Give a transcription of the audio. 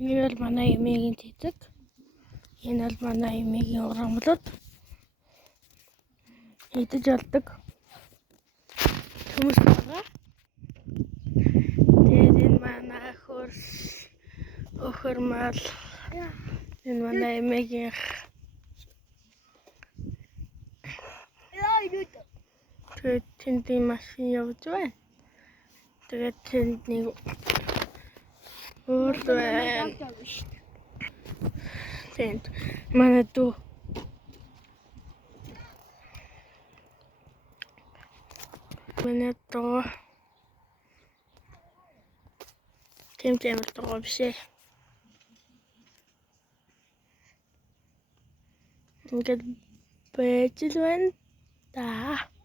Энэ бол манай эмээгийн цэцэг. Энэ бол манай эмээгийн урамлууд. Идэж болдог хүмүүс байгаа. Тэгээд энэ манай өхөрмөл. Энэ манай эмээгийн тэгээд тэндийн машин явж байна. Тэгээд тэнд нэг өөр байна. Тэнд манай дүү. Манай дүү. Тэмцээн дуу биш ээ. Ингээд байж л байна да.